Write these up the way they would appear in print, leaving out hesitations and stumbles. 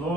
9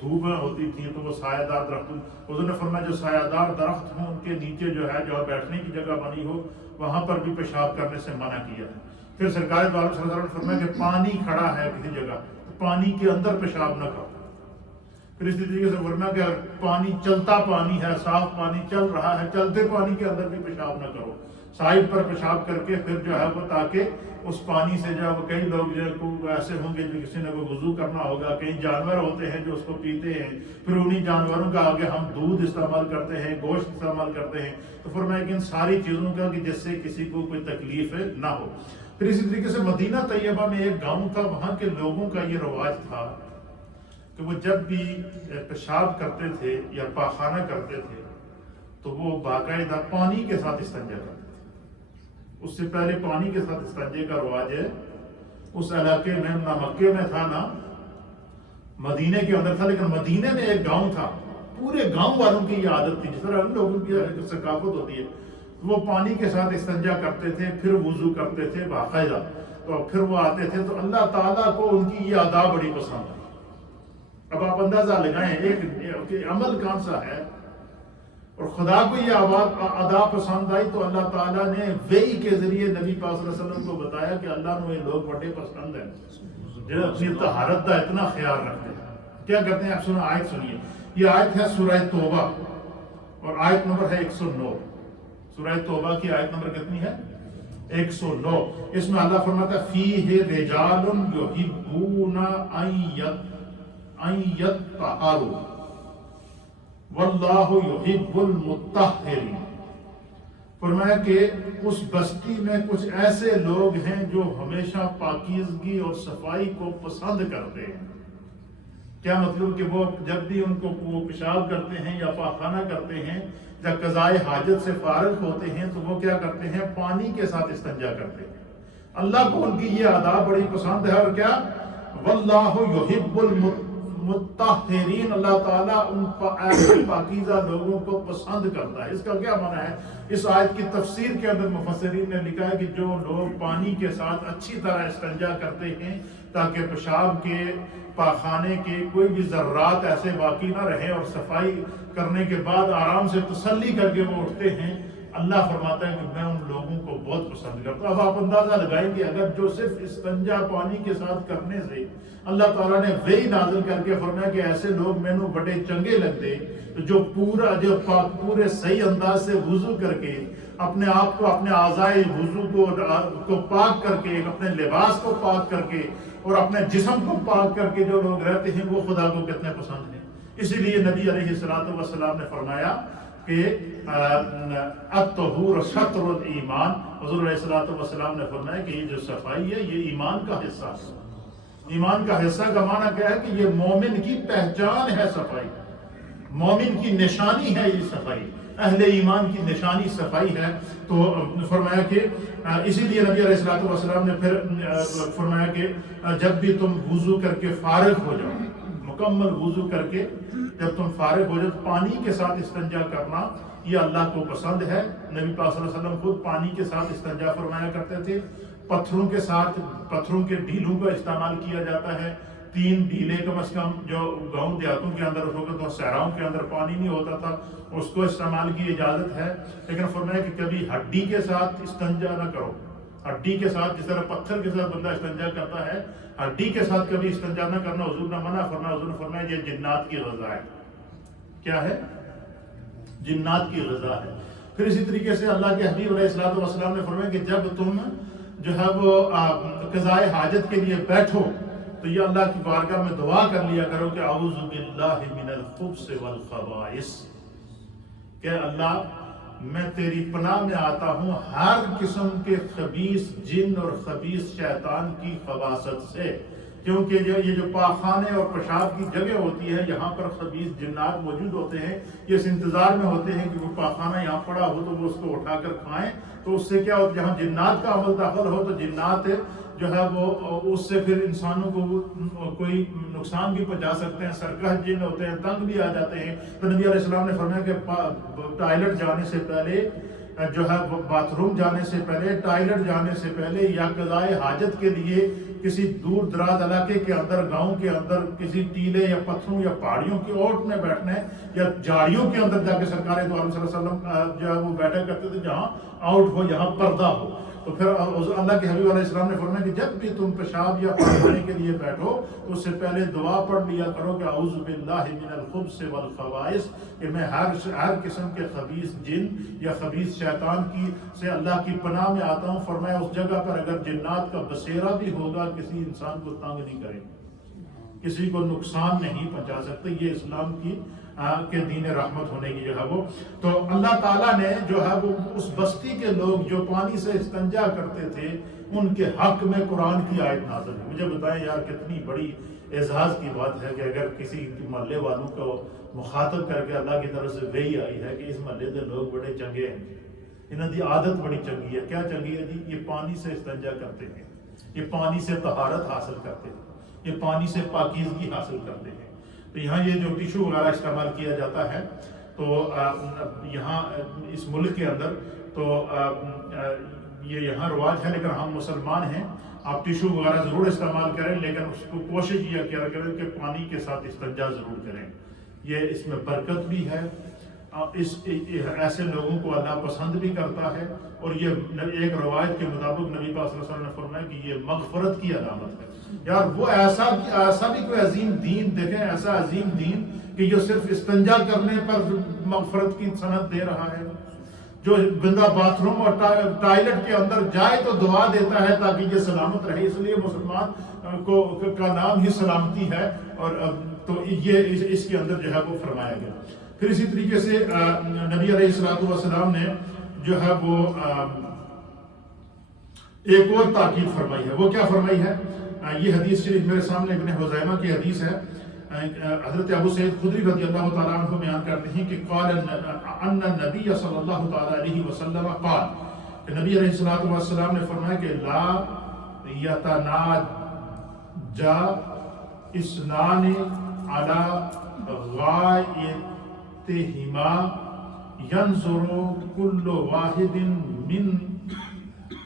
دھوپ ہوتی تھی تو وہ سایہ دار درخت، حضور نے فرمایا جو سایہ دار درخت ہوں ان کے نیچے جو ہے جہاں بیٹھنے کی جگہ بنی ہو وہاں پر بھی پیشاب کرنے سے منع کیا ہے۔ پھر سرکار دو عالم صلی اللہ علیہ وسلم نے فرمایا کہ پانی کھڑا ہے کسی جگہ تو پانی کے اندر پیشاب نہ کرو۔ پھر اسی طریقے سے فرمایا کہ اگر پانی چلتا پانی ہے، صاف پانی چل رہا ہے، چلتے پانی کے اندر بھی پیشاب نہ کرو، سائڈ پر پیشاب کر کے پھر جو ہے وہ تاکہ اس پانی سے جو ہے وہ کئی لوگ جو ہے ایسے ہوں گے جو کسی نے کو وضو کرنا ہوگا، کئی جانور ہوتے ہیں جو اس کو پیتے ہیں، پھر انہی جانوروں کا آگے ہم دودھ استعمال کرتے ہیں، گوشت استعمال کرتے ہیں، تو فرمایا کہ ان ساری چیزوں کا کہ جس سے کسی کو کوئی تکلیف نہ ہو۔ پھر اسی طریقے سے مدینہ طیبہ میں ایک گاؤں تھا، وہاں کے لوگوں کا یہ رواج تھا کہ وہ جب بھی پیشاب کرتے تھے یا پاخانہ کرتے تھے تو وہ باقاعدہ پانی کے ساتھ استنجا کرتے تھے۔ اس سے پہلے پانی کے ساتھ استنجے کا رواج ہے اس علاقے میں، نہ مکے میں تھا نہ مدینے کے اندر تھا، لیکن مدینے میں ایک گاؤں تھا، پورے گاؤں والوں کی یہ عادت تھی، جس طرح ان لوگوں کی ثقافت ہوتی ہے، وہ پانی کے ساتھ استنجا کرتے تھے، پھر وضو کرتے تھے باقاعدہ، تو پھر وہ آتے تھے تو اللہ تعالیٰ کو ان کی یہ ادا بڑی پسند آئی۔ اب آپ اندازہ لگائیں ایک عمل کون سا ہے، اور خدا کو یہ ادا پسند آئی تو اللہ تعالیٰ نے وحی کے ذریعے نبی پاک صلی اللہ علیہ وسلم کو بتایا کہ اللہ نے یہ لوگ بڑے پسند ہیں جو اپنی طہارت کا اتنا خیال رکھتے ہیں۔ کیا کرتے ہیں آپ سنو، آیت سنیے، یہ آیت ہے سورہ توبہ اور آیت نمبر ہے 109۔ سورہ توبہ کی آیت نمبر کتنی ہے؟ 109۔ اس میں اللہ فرماتا ہے فیہ رجال یحبون ان یطہروا واللہ یحب المطہرین۔ فرمایا کہ اس بستی میں کچھ ایسے لوگ ہیں جو ہمیشہ پاکیزگی اور صفائی کو پسند کرتے ہیں۔ کیا مطلب کہ وہ جب بھی ان کو وہ پیشاب کرتے ہیں یا پاخانہ کرتے ہیں یا قضاء حاجت سے فارغ ہوتے ہیں تو وہ کیا کرتے ہیں؟ پانی کے ساتھ استنجا کرتے ہیں۔ اللہ کو ان کی یہ ادا بڑی پسند ہے، اور کیا؟ واللہ یحب المطہرین، اللہ تعالیٰ ان ایسے پاکیزہ لوگوں کو پسند کرتا ہے۔ اس کا کیا معنی ہے؟ اس آیت کی تفسیر کے اندر مفسرین نے لکھا ہے کہ جو لوگ پانی کے ساتھ اچھی طرح استنجا کرتے ہیں تاکہ پیشاب کے پاخانے کے کوئی بھی ذرات ایسے باقی نہ رہیں، اور صفائی کرنے کے بعد آرام سے تسلی کر کے وہ اٹھتے ہیں، اللہ فرماتا ہے کہ میں ان لوگوں کو بہت پسند کرتا ہوں۔ اب آپ اندازہ لگائیں کہ اگر جو صرف استنجا پانی کے ساتھ کرنے سے اللہ تعالیٰ نے وحی نازل کر کے فرمایا کہ ایسے لوگ مینوں بڑے چنگے لگتے جو پورے صحیح انداز سے وضو کر کے اپنے آپ کو، اپنے اعضائے وضو کو پاک کر کے، اپنے لباس کو پاک کر کے اور اپنے جسم کو پاک کر کے جو لوگ رہتے ہیں وہ خدا کو کتنے پسند ہیں۔ اسی لیے نبی علیہ الصلوۃ والسلام نے فرمایا کہ الطہور شطر الایمان، حضور علیہ الصلوۃ والسلام نے فرمایا کہ یہ جو صفائی ہے یہ ایمان کا حصہ ہے۔ ایمان کا حصہ کا معنی کیا ہے کہ یہ مومن کی پہچان ہے، صفائی مومن کی نشانی ہے، یہ صفائی اہل ایمان کی نشانی صفائی ہے۔ تو فرمایا کہ اسی لیے نبی علیہ الصلوۃ والسلام نے پھر فرمایا کہ جب بھی تم وضو کر کے فارغ ہو جاؤ، مکمل وضو کر کے جب تم فارغ ہو جاؤ، پانی کے ساتھ استنجا کرنا یہ اللہ کو پسند ہے۔ نبی پاک صلی اللہ علیہ وسلم خود پانی کے ساتھ استنجا فرمایا کرتے تھے۔ پتھروں کے ساتھ، پتھروں کے ڈھیلوں کا استعمال کیا جاتا ہے، 3 ڈھیلے کم از کم، جو گاؤں دیہاتوں کے اندر ہوگا تو صحراؤں کے اندر پانی نہیں ہوتا تھا، اس کو استعمال کی اجازت ہے۔ لیکن فرمایا کہ کبھی ہڈی کے ساتھ استنجا نہ کرو، ہڈی کے ساتھ، جس طرح پتھر کے ساتھ بندہ استنجا کرتا ہے، ہڈی کے ساتھ کبھی استنجا نہ کرنا حضور نے منع فرمایا۔ حضور نے فرمایا یہ جنات کی غذا ہے۔ کیا ہے؟ جنات کی غذا ہے۔ پھر اسی طریقے سے اللہ کے حبیب علیہ الصلوۃ والسلام نے فرمایا کہ جب تم جو ہے وہ قضاء حاجت کے لیے بیٹھو تو یہ اللہ کی بارگاہ میں دعا کر لیا کرو کہ اعوذ باللہ من الخبث والخبائث، کہ اللہ میں تیری پناہ میں آتا ہوں ہر قسم کے خبیث جن اور خبیث شیطان کی خباثت سے، کیونکہ یہ جو پاخانے اور پیشاب کی جگہ ہوتی ہے یہاں پر خبیث جنات موجود ہوتے ہیں، یہ اس انتظار میں ہوتے ہیں کہ وہ پاخانہ یہاں پڑا ہو تو وہ اس کو اٹھا کر کھائیں، تو اس سے کیا ہوتا ہے جہاں جنات کا عمل داخل ہو تو جنات جو ہے وہ اس سے پھر انسانوں کو کوئی نقصان بھی پہنچا سکتے ہیں، سرکش جن ہوتے ہیں، تنگ بھی آ جاتے ہیں۔ تو نبی علیہ السلام نے فرمایا کہ ٹوائلٹ جانے سے پہلے جو ہے باتھ روم جانے سے پہلے، ٹائلٹ جانے سے پہلے، یا قضائے حاجت کے لیے کسی دور دراز علاقے کے اندر، گاؤں کے اندر کسی ٹیلے یا پتھروں یا پہاڑیوں کی اوٹ میں بیٹھنا ہے، یا جھاڑیوں کے اندر جا کے سرکار دو عالم صلی اللہ علیہ وسلم جو ہے وہ بیٹھا کرتے تھے جہاں آؤٹ ہو، یہاں پردہ ہو. تو پھر اللہ کے حبیب علیہ السلام نے فرمایا کہ جب بھی تم پیشاب یا پخانے کے لیے بیٹھو تو اس سے پہلے دعا پڑھ لیا کرو کہ اعوذ باللہ من الخبث والخبائث، کہ میں ہر قسم کے خبیث جن یا خبیث شیطان کی سے اللہ کی پناہ میں آتا ہوں. فرمایا اس جگہ پر اگر جنات کا بسیرا بھی ہوگا کسی انسان کو تنگ نہیں کرے، کسی کو نقصان نہیں پہنچا سکتے. یہ اسلام کی کہ دین رحمت ہونے کی جو ہے وہ. تو اللہ تعالیٰ نے جو ہے وہ اس بستی کے لوگ جو پانی سے استنجا کرتے تھے ان کے حق میں قرآن کی آیت نازل ہے. مجھے بتائیں یار کتنی بڑی اعزاز کی بات ہے کہ اگر کسی محلے والوں کو مخاطب کر کے اللہ کی طرف سے وحی آئی ہے کہ اس محلے کے لوگ بڑے چنگے ہیں، انہوں کی عادت بڑی چنگی ہے. کیا چنگی ہے جی؟ یہ پانی سے استنجا کرتے ہیں، یہ پانی سے طہارت حاصل کرتے ہیں، یہ پانی سے پاکیزگی حاصل کرتے ہیں. تو یہاں یہ جو ٹیشو وغیرہ استعمال کیا جاتا ہے تو یہاں اس ملک کے اندر تو یہ یہاں رواج ہے، لیکن ہم مسلمان ہیں، آپ ٹیشو وغیرہ ضرور استعمال کریں، لیکن اس کو کوشش یہ کیا کریں کہ پانی کے ساتھ استنجا ضرور کریں. یہ اس میں برکت بھی ہے، ایسے لوگوں کو اللہ پسند بھی کرتا ہے، اور یہ ایک روایت کے مطابق نبی پاک صلی اللہ علیہ وسلم نے فرمایا کہ یہ مغفرت کی علامت ہے. یار وہ ایسا بھی کوئی عظیم دین دیکھیں، ایسا عظیم دین کہ جو صرف استنجا کرنے پر مغفرت کی سند دے رہا ہے. جو بندہ باتھ روم اور ٹائلٹ کے اندر جائے تو دعا دیتا ہے تاکہ یہ سلامت رہے. اس لیے مسلمان کا نام ہی سلامتی ہے، اور تو یہ اس کے اندر جو ہے وہ فرمایا گیا. پھر اسی طریقے سے نبی علیہ السلام نے جو ہے وہ ایک اور تاکید فرمائی ہے. وہ کیا فرمائی ہے؟ یہ حدیث شریف میرے سامنے ابن حذیمہ کی حدیث ہے. حضرت ابو سعید خدری رضی اللہ تعالیٰ عنہ بیان کرتے ہیں کہ قال ان النبی صلی اللہ تعالیٰ علیہ وسلم قال، کہ نبی علیہ السلام نے فرمایا کہ لا یتناجا اثنان علی غائطہما ینظر کل واحد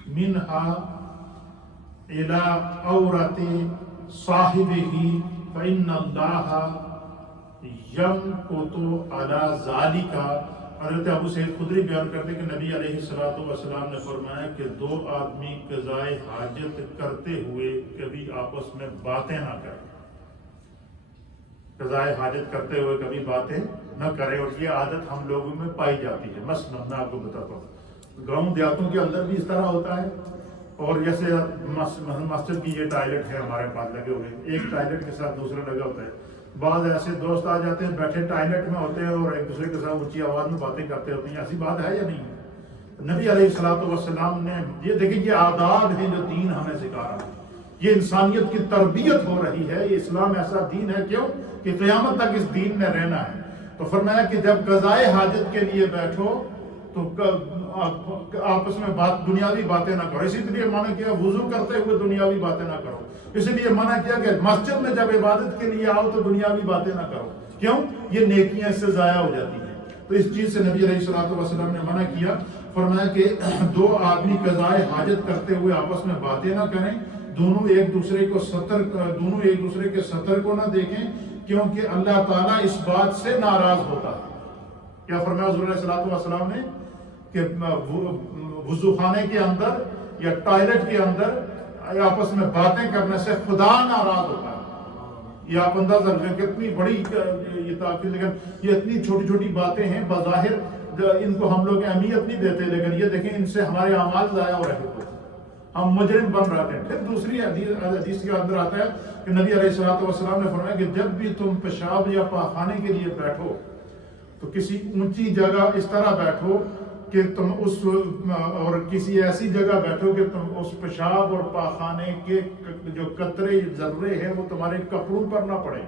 منہا الى عورت صاحبہ فإن اللہ یمقت علی ذالک. حضرت ابو سعید خدری بیان کرتے کہ نبی علیہ السلام نے فرمایا کہ دو آدمی قضائے حاجت کرتے ہوئے کبھی آپس میں باتیں نہ کریں. قضائے حاجت کرتے ہوئے کبھی باتیں نہ کریں، اور یہ عادت ہم لوگوں میں پائی جاتی ہے. مثلا میں آپ کو بتاتا ہوں، گاؤں دیہاتوں کے اندر بھی اس طرح ہوتا ہے. اور جیسے مسجد کی یہ ٹائلٹ ہے ہمارے پاس لگے ہوئے، ایک ٹائلٹ کے ساتھ دوسرا لگا ہوتا ہے. بعض ایسے دوست آ جاتے ہیں، بیٹھے ٹائلٹ میں ہوتے ہیں اور ایک دوسرے کے ساتھ اونچی آواز میں باتیں کرتے ہوتے ہیں. ایسی بات ہے یا نہیں؟ نبی علیہ السلام نے یہ دیکھیں، یہ آداب ہیں جو دین ہمیں سکھا رہا ہے. یہ انسانیت کی تربیت ہو رہی ہے. یہ اسلام ایسا دین ہے کیوں کہ قیامت تک اس دین نے رہنا ہے. تو فرمایا کہ جب قضائے حاجت کے لیے بیٹھو تو آپس میں دنیاوی باتیں نہ کرو. اسی لیے منع کیا وضو کرتے ہوئے دنیاوی باتیں نہ کرو. اسی لیے منع کیا کہ مسجد میں جب عبادت کے لیے آؤ تو دنیاوی باتیں نہ کرو. کیوں؟ یہ نیکیاں اس سے ضائع ہو جاتی ہیں. تو اس چیز سے نبی علیہ السلام نے منع کیا. فرمایا کہ دو آدمی قضائے حاجت کرتے ہوئے آپس میں باتیں نہ کریں، دونوں ایک دوسرے کے سطر کو نہ دیکھیں، کیونکہ اللہ تعالیٰ اس بات سے ناراض ہوتا ہے. کیا فرمایا حضور علیہ السلام نے کہ وضو خانے کے اندر یا ٹائلٹ کے اندر آپس میں باتیں کرنے سے خدا ناراض ہوتا ہے. یہ آپ اندازہ کریں کتنی بڑی یہ تاکید. لیکن یہ اتنی چھوٹی چھوٹی باتیں ہیں، بظاہر ان کو ہم لوگ اہمیت نہیں دیتے، لیکن یہ دیکھیں ان سے ہمارے اعمال ضائع ہو رہے ہیں، ہم مجرم بن رہے ہیں. پھر دوسری حدیث کے اندر آتا ہے کہ نبی علیہ السلام نے فرمایا کہ جب بھی تم پیشاب یا پاخانے کے لیے بیٹھو تو کسی اونچی جگہ اس طرح بیٹھو کہ تم اور کسی ایسی جگہ بیٹھو کہ تم اس پیشاب اور پاخانے کے جو قطرے ذرے ہیں وہ تمہارے کپڑوں پر نہ پڑے.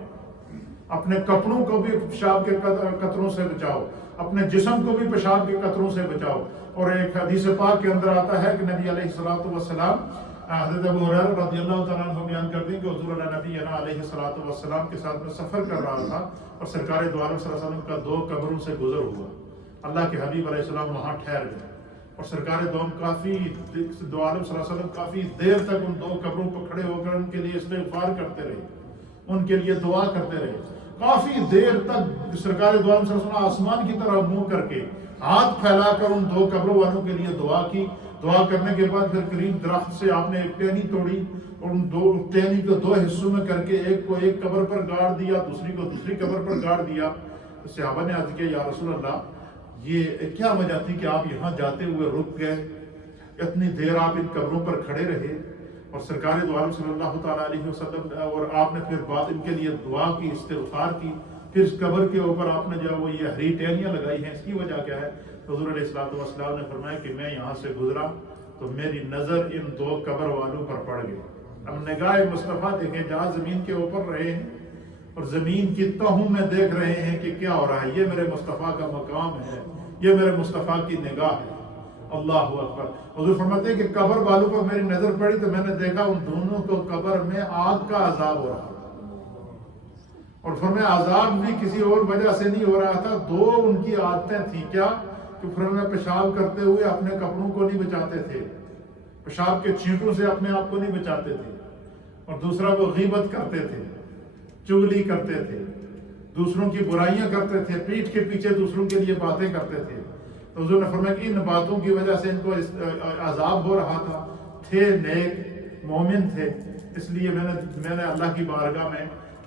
اپنے کپڑوں کو بھی پیشاب کے قطروں سے بچاؤ، اپنے جسم کو بھی پیشاب کے قطروں سے بچاؤ. اور ایک حدیث پاک کے اندر آتا ہے کہ نبی علیہ السلام حضرت ابو ہریرہ رضی اللہ تعالیٰ عنہ بیان کرتے ہیں کہ حضور نبی علیہ السلام کے ساتھ میں سفر کر رہا تھا اور سرکار دو عالم صلی اللہ علیہ وسلم کا دو قبروں سے گزر ہوا. اللہ کے حبیب علیہ السلام وہاں ٹھہر گئے. اور سرکار دوم کافی دو عالم صلی اللہ علیہ وسلم کافی دیر تک ان 2 قبروں پر کھڑے ہو کر ان کے لیے استغفار کرتے رہے، ان کے لیے دعا کرتے رہے، کافی دیر تک سرکار دو عالم صلی اللہ علیہ وسلم آسمان کی طرف منہ کر کے ہاتھ پھیلا کر ان 2 قبروں والوں کے لیے دعا کی۔ دعا کرنے کے بعد پھر قریب درخت سے آپ نے ایک ٹہنی توڑی اور ان 2 ٹہنی کو 2 حصوں میں کر کے ایک کو ایک قبر پر گاڑ دیا، دوسری کو دوسری قبر پر گاڑ دیا۔ تو صحابہ نے عرض کیا یا رسول اللہ یہ کیا وجہ تھی کہ آپ یہاں جاتے ہوئے رک گئے، اتنی دیر آپ ان قبروں پر کھڑے رہے؟ اور سرکار دو عالم صلی اللہ تعالیٰ علیہ وسلم اور آپ نے پھر بعد ان کے لیے دعا کی، استغفار کی، پھر اس قبر کے اوپر آپ نے جو وہ یہ ہری ٹہنیاں لگائی ہیں، اس کی وجہ کیا ہے؟ حضور علیہ السلام نے فرمایا کہ میں یہاں سے گزرا تو میری نظر ان 2 قبر والوں پر پڑ گئی۔ اب نگاہ مصطفیٰ دیکھیں، جہاں زمین کے اوپر رہے ہیں اور زمین کی تہوں میں دیکھ رہے ہیں کہ کیا ہو رہا ہے، یہ میرے مصطفیٰ کا مقام ہے، یہ میرے مصطفیٰ کی نگاہ ہے۔ اللہ اکبر۔ حضور فرماتے ہیں کہ قبر والوں پر میری نظر پڑی تو میں نے دیکھا ان دونوں کو قبر میں آگ کا عذاب ہو رہا، اور فرمایا عذاب بھی کسی اور وجہ سے نہیں ہو رہا تھا، 2 ان کی عادتیں تھیں، کیا کہ فرمایا پیشاب کرتے ہوئے اپنے کپڑوں کو نہیں بچاتے تھے، پیشاب کے چھینٹوں سے اپنے آپ کو نہیں بچاتے تھے، اور دوسرا وہ غیبت کرتے تھے، چغلی کرتے تھے، دوسروں کی برائیاں کرتے تھے، پیٹھ کے پیچھے دوسروں کے لیے باتیں کرتے تھے۔ تو حضور نے فرمایا کہ ان باتوں کی وجہ سے ان کو عذاب ہو رہا تھا، تھے نیک مومن تھے، اس لیے میں نے اللہ کی بارگاہ میں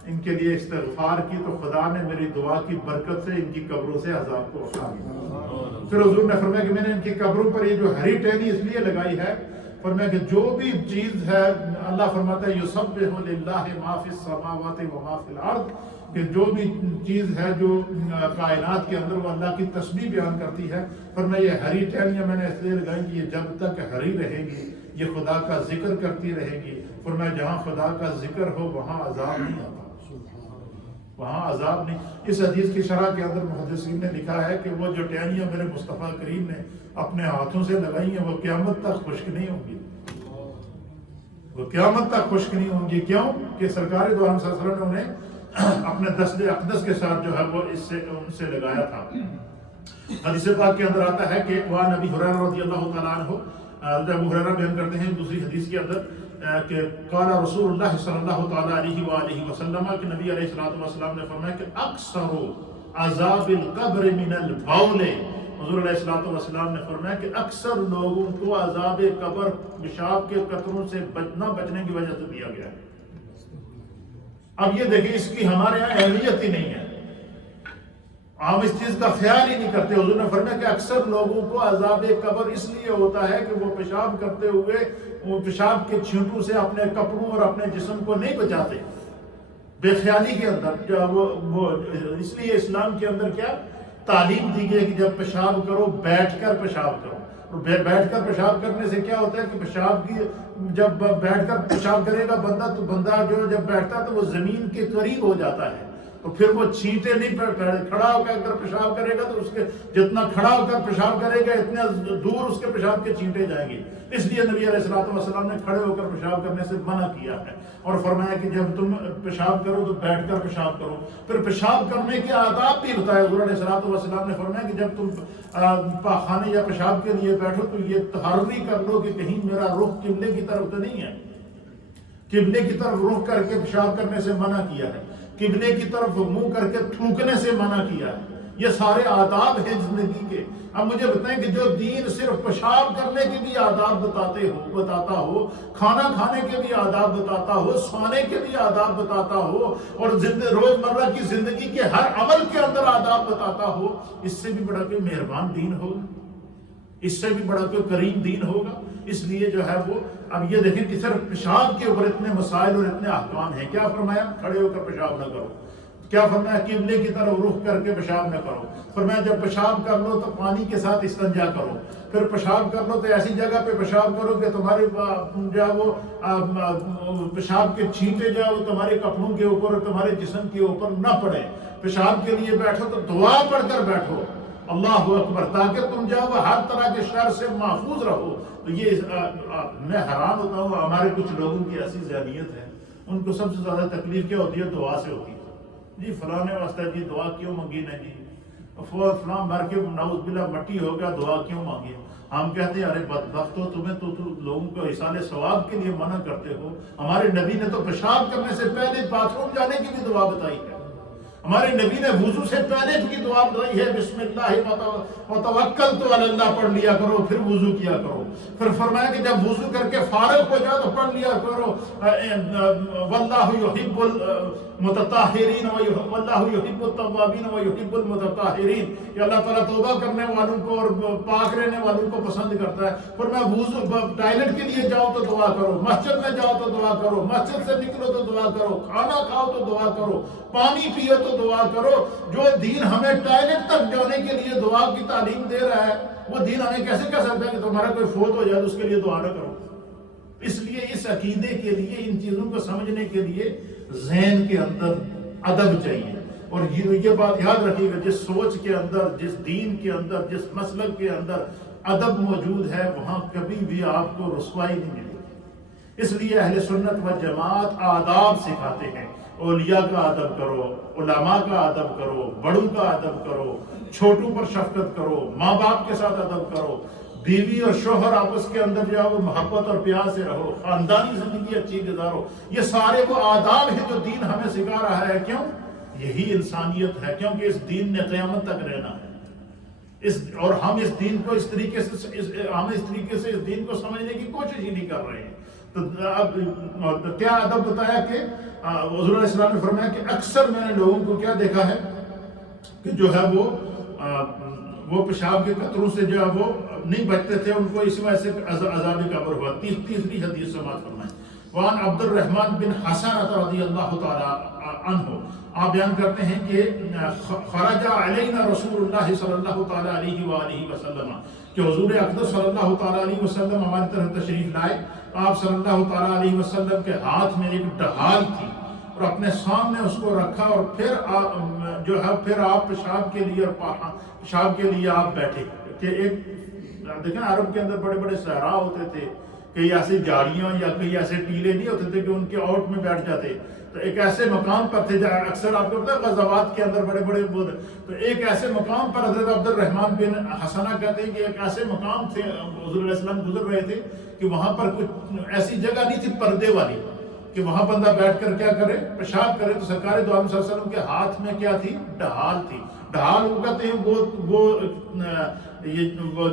ان کے لیے استغفار کی تو خدا نے میری دعا کی برکت سے ان کی قبروں سے عذاب کو ہٹا دیا۔ پھر حضور نے فرمایا کہ میں نے ان کی قبروں پر یہ جو ہری ٹہنی اس لیے لگائی ہے، فرمایا کہ جو بھی چیز ہے، اللہ فرماتا ہے یسبح للہ ما فی السماوات و ما فی الارض، کہ جو بھی چیز ہے جو کائنات کے اندر وہ اللہ کی تسبیح بیان کرتی ہے۔ فرمایا یہ ہری ٹہنیاں میں نے اس لیے لگائی کہ یہ جب تک ہری رہیں گی یہ خدا کا ذکر کرتی رہے گی۔ فرمایا جہاں خدا کا ذکر ہو وہاں عذاب نہیں آتا، وہاں عذاب نہیں۔ اس حدیث کی شرح کے اندر محدثین نے لکھا ہے کہ وہ جو ٹہنیاں میرے مصطفیٰ کریم نے اپنے ہاتھوں سے لگائی ہیں وہ قیامت تک خشک نہیں ہوں گی، وہ قیامت تک خشک نہیں ہوں گی۔ کیوں کہ سرکار دو عالم صلی اللہ علیہ وسلم نے انہیں اپنے دست اقدس کے ساتھ جو ہے وہ ان سے لگایا تھا۔ حدیث پاک کے اندر آتا ہے کہ وعن ابی ہریرہ رضی اللہ تعالیٰ عنہ، ابو ہریرہ بیان کرتے ہیں دوسری حدیث کے اندر کہ قال رسول اللہ صلی اللہ تعالیٰ علیہ وآلہ وسلم، کہ نبی علیہ السلام نے فرمایا کہ اکثر عذاب القبر من البول، حضور علیہ السلام نے فرمایا کہ اکثر لوگوں کو عذاب قبر پیشاب کے قطروں سے بچنے کی وجہ سے دیا گیا ہے۔ اب یہ دیکھیں اس کی ہمارے یہاں اہمیت ہی نہیں ہے، ہم اس چیز کا خیال ہی نہیں کرتے۔ حضور نے فرمایا کہ اکثر لوگوں کو عذاب قبر اس لیے ہوتا ہے کہ وہ پیشاب کرتے ہوئے وہ پیشاب کے چھینٹوں سے اپنے کپڑوں اور اپنے جسم کو نہیں بچاتے، بے خیالی کے اندر وہ اس لیے اسلام کے اندر کیا تعلیم دی گئی کہ جب پیشاب کرو بیٹھ کر پیشاب کرو، اور بیٹھ کر پیشاب کرنے سے کیا ہوتا ہے کہ پیشاب کی جب بیٹھ کر پیشاب کرے گا بندہ تو بندہ جو جب بیٹھتا ہے تو وہ زمین کے قریب ہو جاتا ہے، تو پھر وہ چھینٹے نہیں کھڑا ہو کر اگر پیشاب کرے گا تو اس کے جتنا کھڑا ہو کر پیشاب کرے گا اتنا دور اس کے پیشاب کے چھینٹے جائیں گے۔ اس لیے نبی علیہ السلام نے کھڑے ہو کر پیشاب کرنے سے منع کیا ہے، اور فرمایا کہ جب تم پیشاب کرو تو بیٹھ کر پیشاب کرو۔ پھر پیشاب کرنے کے آداب بھی بتائے حضور علیہ السلام نے فرمایا کہ جب تم پاخانے یا پیشاب کے لیے بیٹھو تو یہ تحری کر لو کہ کہیں میرا رخ قبلے کی طرف تو نہیں ہے، قبلے کی طرف رخ کر کے پیشاب کرنے سے منع کیا ہے، قبلے کی طرف منہ کر کے تھوکنے سے منع کیا ہے۔ یہ سارے آداب ہیں زندگی کے۔ اب مجھے بتائیں کہ جو دین صرف پیشاب کرنے کے بھی آداب بتاتا ہو، کھانا کھانے کے بھی آداب بتاتا ہو، سونے کے بھی آداب بتاتا ہو، اور روزمرہ کی زندگی کے ہر عمل کے اندر آداب بتاتا ہو، اس سے بھی بڑا کوئی مہربان دین ہوگا، اس سے بھی بڑا کوئی کریم دین ہوگا؟ اس لیے جو ہے وہ اب یہ دیکھیں کہ صرف پیشاب کے اوپر اتنے مسائل اور اتنے احکام ہیں۔ کیا فرمایا؟ کھڑے ہو کر پیشاب نہ کرو۔ کیا فرمایا؟ قبلے کی طرف رخ کر کے پیشاب نہ کرو۔ فرمایا جب پیشاب کر لو تو پانی کے ساتھ استنجا کرو۔ پھر پیشاب کر لو تو ایسی جگہ پہ پیشاب کرو کہ تمہارے جو ہے وہ پیشاب کے چھینٹے جو ہے وہ تمہارے کپڑوں کے اوپر اور تمہارے جسم کے اوپر نہ پڑے۔ پیشاب کے لیے بیٹھو تو دعا پڑھ کر بیٹھو، اللہ اکبر، تاکہ تم جو ہے وہ ہر طرح کے شر سے محفوظ رہو۔ تو یہ میں حیران ہوتا ہوں، ہمارے کچھ لوگوں کی ایسی ذہنیت ہے، ان کو سب سے زیادہ تکلیف کیا ہوتی ہے؟ دعا سے ہوتی ہے۔ جی فلاں نے واسطہ جی دعا کیوں مانگی نا جی، فلاں مر کے نعوذ باللہ مٹی ہو گیا دعا کیوں مانگی؟ ہم کہتے ہیں ارے بدبختو تمہیں تو لوگوں کو ایصال ثواب کے لیے منع کرتے ہو. ہمارے نبی نے تو پیشاب کرنے سے پہلے باتھ روم جانے کی بھی دعا بتائی ہے. ہمارے نبی نے وضو سے پہلے کی دعا بتائی ہے بسم اللہ وتوکلت علی اللہ پڑھ لیا کرو پھر وضو کیا کرو. پھر فرمایا کہ جب وضو کر کے فارغ ہو جاؤ تو پڑھ لیا کرو واللہ یحب المتطہرین واللہ یحب التوابین ویحب المتطہرین کہ اللہ تعالیٰ توبہ کرنے والوں کو اور پاک رہنے والوں کو پسند کرتا ہے. فرمایا وضو ٹائلٹ کے لیے جاؤ تو دعا کرو, مسجد میں جاؤ تو دعا کرو, مسجد سے نکلو تو دعا کرو, کھانا کھاؤ تو دعا کرو, پانی پیو تو دعا کرو. جو دین ہمیں ٹائلٹ تک جانے کے لیے دعا کی تعلیم دے رہا ہے وہ دین ہمیں کیسے کہہ سکتا ہے کہ تمہارا کوئی فوت ہو جائے تو اس کے لیے دعا نہ کرو. اس لیے اس عقیدے کے لیے ان چیزوں کو سمجھنے کے لیے ذہن کے اندر ادب چاہیے. اور یہ بات یاد رکھیے گا, جس سوچ کے اندر, جس دین کے اندر, جس مسلک کے اندر ادب موجود ہے وہاں کبھی بھی آپ کو رسوائی نہیں ملے گی. اس لیے اہل سنت و جماعت آداب سکھاتے ہیں. اولیاء کا ادب کرو, علماء کا ادب کرو, بڑوں کا ادب کرو, چھوٹوں پر شفقت کرو, ماں باپ کے ساتھ ادب کرو, بیوی اور شوہر آپس کے اندر جو ہے وہ محبت اور پیار سے رہو, خاندانی زندگی اچھی گزارو. یہ سارے وہ آداب ہیں جو دین ہمیں سکھا رہا ہے. کیوں؟ یہی انسانیت ہے, کیونکہ اس دین نے قیامت تک رہنا ہے. اور ہم اس دین کو اس طریقے سے اس دین کو سمجھنے کی کوشش ہی نہیں کر رہے ہیں. تو کیا ادب بتایا کہ حضور علیہ السلام نے فرمایا کہ اکثر میں نے لوگوں کو کیا دیکھا ہے کہ جو ہے وہ پیشاب کے قطروں سے جو ہے وہ نہیں بچتے تھے, ان کو اسی وجہ سے عذاب قبر ہوا. تیسری حدیث سماعت فرمائیں. وعن عبد الرحمن بن حسن رضی اللہ تعالی عنہ, آپ بیان کرتے ہیں کہ خرج علینا رسول اللہ صلی اللہ تعالی علیہ وآلہ وسلم, کہ حضور اقدس صلی اللہ تعالی علیہ وسلم ہماری طرف تشریف لائے. آپ صلی اللہ تعالی علیہ وسلم کے ہاتھ میں ایک ڈھال تھی اور اپنے سامنے اس کو رکھا, اور پھر آپ پیشاب کے لیے آپ بیٹھے. کہ ایک دیکھیں عرب کے اندر بڑے بڑے صحرا ہوتے تھے, کئی ایسی جھاڑیاں یا کئی ایسے ٹیلے نہیں ہوتے تھے کہ ان کے آؤٹ میں بیٹھ جاتے. تو ایک ایسے مقام پر تھے, اکثر آپ کو پتا ہے غزوات کے اندر بڑے بڑے تو ایک ایسے مقام پر حضرت عبد الرحمن بن حسنہ کہتے ہیں کہ ایک ایسے مقام تھے, حضور علیہ السلام گزر رہے تھے کہ وہاں پر کچھ ایسی جگہ نہیں تھی پردے والی کہ وہاں بندہ بیٹھ کر کیا کرے, پیشاب کرے. تو سرکار دو عالم صلی اللہ علیہ وسلم کے ہاتھ میں کیا تھی؟ ڈھال تھی. ڈھال وہ کہتے ہیں وہ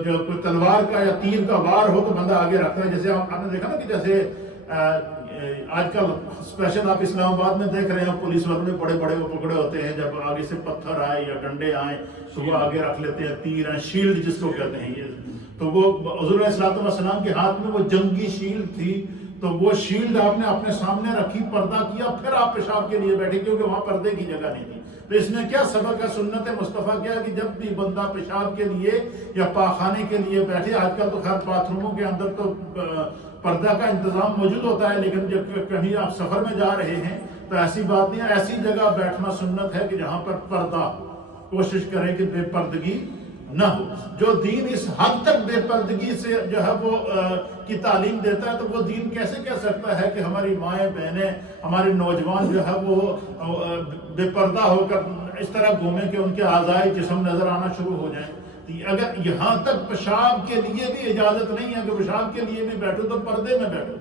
جو کوئی تلوار کا یا تیر کا وار ہو تو بندہ آگے رکھتا ہے. جیسے آپ نے دیکھا نا کہ جیسے آج کل اسپیشل آپ اسلام آباد میں دیکھ رہے ہیں پولیس والوں نے بڑے بڑے وہ پکڑے ہوتے ہیں, جب آگے سے پتھر آئے یا ڈنڈے آئیں تو وہ آگے رکھ لیتے ہیں, تیر ہیں, شیلڈ جس کو کہتے ہیں. یہ تو وہ حضور علیہ السلام کے ہاتھ میں وہ جنگی شیلڈ تھی, تو وہ شیلڈ آپ نے اپنے سامنے رکھی, پردہ کیا, پھر آپ پیشاب کے لیے بیٹھے کیونکہ وہاں پردے کی جگہ نہیں تھی. تو اس میں کیا سبق ہے؟ سنت مصطفیٰ کیا کہ جب بھی بندہ پیشاب کے لیے یا پاخانے کے لیے بیٹھے, آج کل تو خیر باتھ روموں کے اندر تو پردہ کا انتظام موجود ہوتا ہے, لیکن جب کہیں آپ سفر میں جا رہے ہیں تو ایسی بات نہیں, ایسی جگہ بیٹھنا سنت ہے کہ جہاں پر پردہ, کوشش کریں کہ بے پردگی نہ ہو. جو دین اس حد تک بے پردگی سے جو ہے وہ کی تعلیم دیتا ہے, تو وہ دین کیسے کہہ سکتا ہے کہ ہماری مائیں بہنیں, ہمارے نوجوان جو ہے وہ بے پردہ ہو کر اس طرح گھومیں کہ ان کے اعضائے جسم نظر آنا شروع ہو جائیں. اگر یہاں تک پیشاب کے لیے بھی اجازت نہیں ہے کہ پیشاب کے لیے بھی بیٹھو تو پردے میں بیٹھو.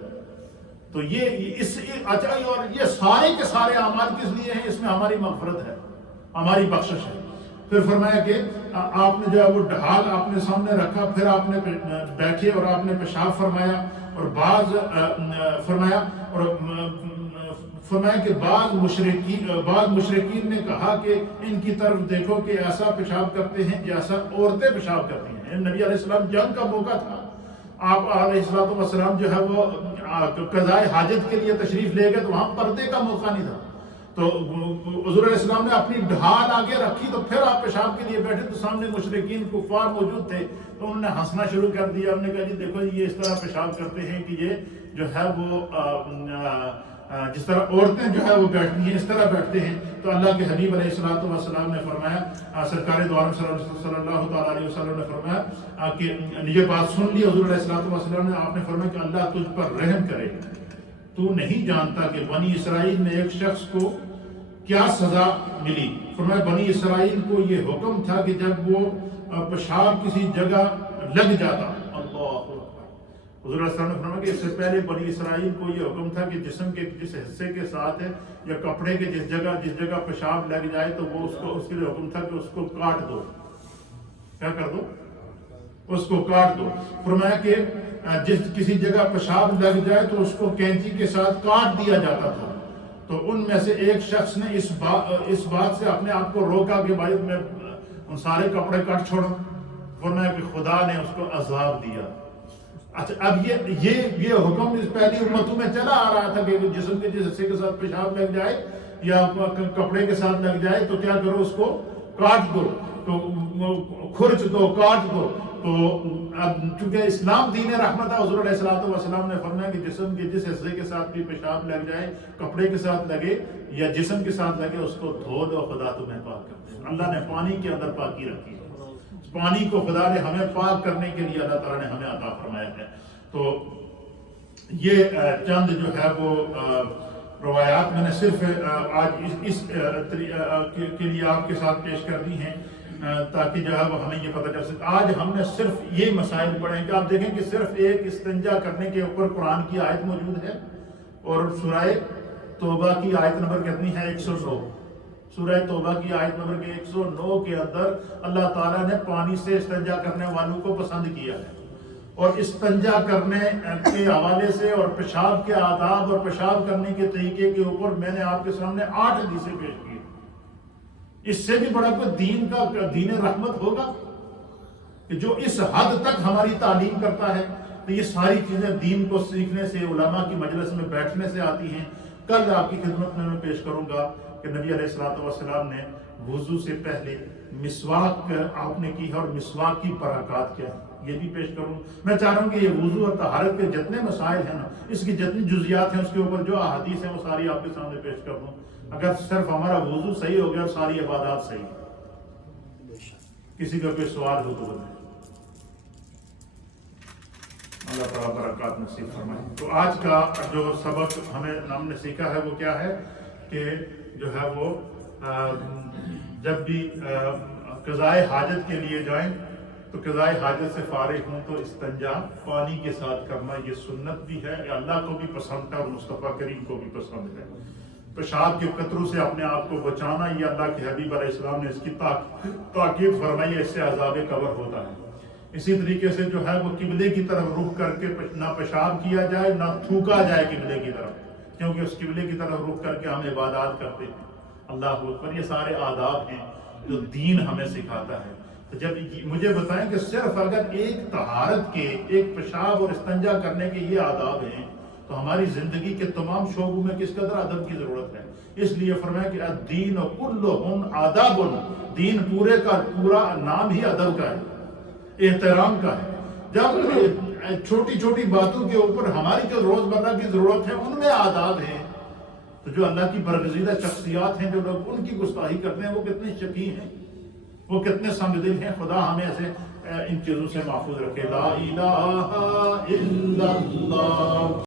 تو اور یہ سارے کے سارے اعمال کس لیے ہیں؟ اس میں ہماری مغفرت ہے, ہماری بخشش ہے. پھر فرمایا کہ آپ نے جو ہے وہ ڈھال آپ نے سامنے رکھا, پھر آپ نے بیٹھے اور آپ نے پیشاب فرمایا. اور فرمایا کہ بعض مشرکین نے کہا کہ ان کی طرف دیکھو کہ ایسا پیشاب کرتے ہیں جیسا عورتیں پیشاب کرتی ہیں. نبی علیہ السلام جنگ کا موقع تھا, آپ علیہ السلام جو ہے وہ قضائے حاجت کے لیے تشریف لے گئے, تو وہاں پردے کا موقع نہیں تھا. تو حضور علیہ السلام نے اپنی ڈھال آگے رکھی, تو پھر آپ پیشاب کے لیے بیٹھے تو سامنے مشرکین کفار موجود تھے, تو انہوں نے ہنسنا شروع کر دیا. انہوں نے کہا جی دیکھو یہ اس طرح پیشاب کرتے ہیں کہ یہ جو ہے وہ جس طرح عورتیں جو ہے وہ بیٹھتی ہیں اس طرح بیٹھتے ہیں. تو اللہ کے حبیب علیہ السلام نے فرمایا, سرکار دو عالم صلی اللہ تعالیٰ علیہ وسلم نے فرمایا کہ یہ بات سن لی حضور علیہ السلام نے, آپ نے فرمایا کہ اللہ تجھ پر رحم کرے, تو نہیں جانتا کہ بنی اسرائیل میں ایک شخص کو کیا سزا ملی. فرمایا بنی اسرائیل کو یہ حکم تھا کہ جب وہ پیشاب کسی جگہ لگ جاتا حضور صلی اللہ علیہ وسلم نے فرمایا کہ اس سے پہلے بنی اسرائیل کو یہ حکم تھا کہ جسم کے جس حصے کے ساتھ ہے یا کپڑے کے جس جگہ پیشاب لگ جائے تو وہ اس کے لیے حکم تھا کہ اس کو کاٹ دو. کیا کر دو؟ اس کو کاٹ دو. فرمایا کہ کسی جگہ پیشاب لگ جائے تو اس کو کینچی کے ساتھ کاٹ دیا جاتا تھا. تو ان میں سے ایک شخص نے اس بات سے اپنے آپ کو روکا کہ بھائی میں ان سارے کپڑے کاٹ چھوڑوں. فرمایا کہ خدا نے اس کو عذاب دیا. اچھا اب یہ حکم اس پہلی امتوں میں چلا آ رہا تھا کہ جسم کے جس حصے کے ساتھ پیشاب لگ جائے یا کپڑے کے ساتھ لگ جائے تو کیا کرو، اس کو کاٹ دو، تو کھرچ دو، کاٹ دو. تو اب چونکہ اسلام دین رحمت ہے، حضور علیہ السلام نے فرمایا کہ جسم کے جس حصے کے ساتھ بھی پیشاب لگ جائے، کپڑے کے ساتھ لگے یا جسم کے ساتھ لگے، اس کو دھو دو، خدا تمہیں پاک کر دے. اللہ نے پانی کے اندر پاکی رکھی ہے. پانی کو خدا نے ہمیں پاک کرنے کے لیے اللہ تعالیٰ نے ہمیں عطا فرمایا ہے. تو یہ چند جو ہے وہ روایات میں نے صرف آج اس کے لیے آپ کے ساتھ پیش کر دی ہیں تاکہ جو ہے وہ ہمیں یہ پتہ چل سکے. آج ہم نے صرف یہ مسائل پڑھے ہیں کہ آپ دیکھیں کہ صرف ایک استنجا کرنے کے اوپر قرآن کی آیت موجود ہے، اور سورہ توبہ کی آیت نمبر کتنی ہے؟ 109. سورہ توبہ کی آیت نمبر 109 کے اندر اللہ تعالیٰ نے پانی سے استنجا کرنے والوں کو پسند کیا ہے. اور استنجا کرنے کے حوالے سے اور پیشاب کے آداب اور پیشاب کرنے کے طریقے کے اوپر میں نے آپ کے سامنے 8 حدیثیں پیش کی. اس سے بھی بڑا کوئی دین رحمت ہوگا کہ جو اس حد تک ہماری تعلیم کرتا ہے. تو یہ ساری چیزیں دین کو سیکھنے سے، علماء کی مجلس میں بیٹھنے سے آتی ہیں. کل آپ کی خدمت میں پیش کروں گا کہ نبی علیہ السلام نے وضو سے پہلے مسواک آپ نے کی ہے، اور مسواک کی برکات کیا ہے یہ بھی پیش کروں. میں چاہ رہا ہوں کہ یہ وضو اور طہارت کے جتنے مسائل ہیں نا، اس کی جتنی جزیات ہیں اس کے اوپر جو احادیث ہیں وہ ساری آپ کے سامنے پیش کر دوں. اگر صرف ہمارا وضو صحیح ہو گیا اور ساری عبادات صحیح. کسی کا کوئی سوال ہو تو بتائیں. اللہ تعالیٰ برکات نصیب فرمائے. تو آج کا جو سبق ہم نے سیکھا ہے وہ کیا ہے کہ جو ہے وہ جب بھی قضائے حاجت کے لیے جائیں تو قضائے حاجت سے فارغ ہوں تو استنجا پانی کے ساتھ کرنا یہ سنت بھی ہے، اللہ کو بھی پسند ہے اور مصطفیٰ کریم کو بھی پسند ہے. پیشاب کے قطروں سے اپنے آپ کو بچانا یہ اللہ کے حبیب علیہ السلام نے اس کی تاکید فرمائی ہے، اس سے عذاب قبر ہوتا ہے. اسی طریقے سے جو ہے وہ قبلے کی طرف رخ کر کے نہ پیشاب کیا جائے نہ تھوکا جائے قبلے کی طرف، کیونکہ اس قبلے کی طرف رخ کر کے ہم عبادات کرتے ہیں. اللہ اکبر. یہ سارے آداب ہیں جو دین ہمیں سکھاتا ہے. تو جب مجھے بتائیں کہ صرف اگر ایک طہارت کے، ایک پیشاب اور استنجا کرنے کے یہ آداب ہیں تو ہماری زندگی کے تمام شعبوں میں کس قدر ادب کی ضرورت ہے. اس لیے فرمایا کہ الدین کلہ آداب. دین پورے کا پورا نام ہی ادب کا ہے، احترام کا ہے. جب چھوٹی چھوٹی باتوں کے اوپر ہماری جو روزمرہ کی ضرورت ہے ان میں آداب ہیں، تو جو اللہ کی برگزیدہ شخصیات ہیں جو لوگ ان کی گستاخی کرتے ہیں وہ کتنے شقی ہیں، وہ کتنے سنگ دل ہیں. خدا ہمیں ایسے ان چیزوں سے محفوظ رکھے. لا الہ الا اللہ.